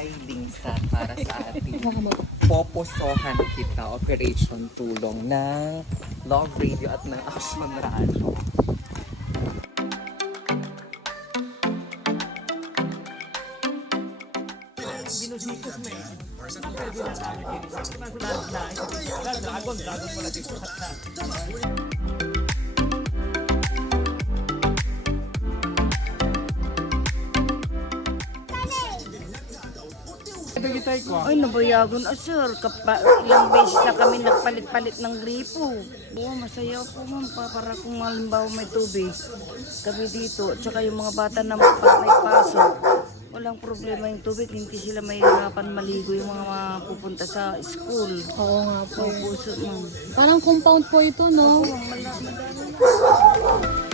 Barangay Lingsat para sa ating poposohan kita Operation Tulong ng Love Radio at ng Action Radio. Ay, nabayagon sir. Ilang beses na kami nagpalit-palit ng gripo. Oo, masaya po ma'am. Para kung halimbawa may tubig kami dito. At saka yung mga bata na pag may pasok, walang problema yung tubig. Hindi sila mahirapan maligo yung mga pupunta sa school. Oo nga po. Puso ma'am. Parang compound po ito, no? Oo, madami na.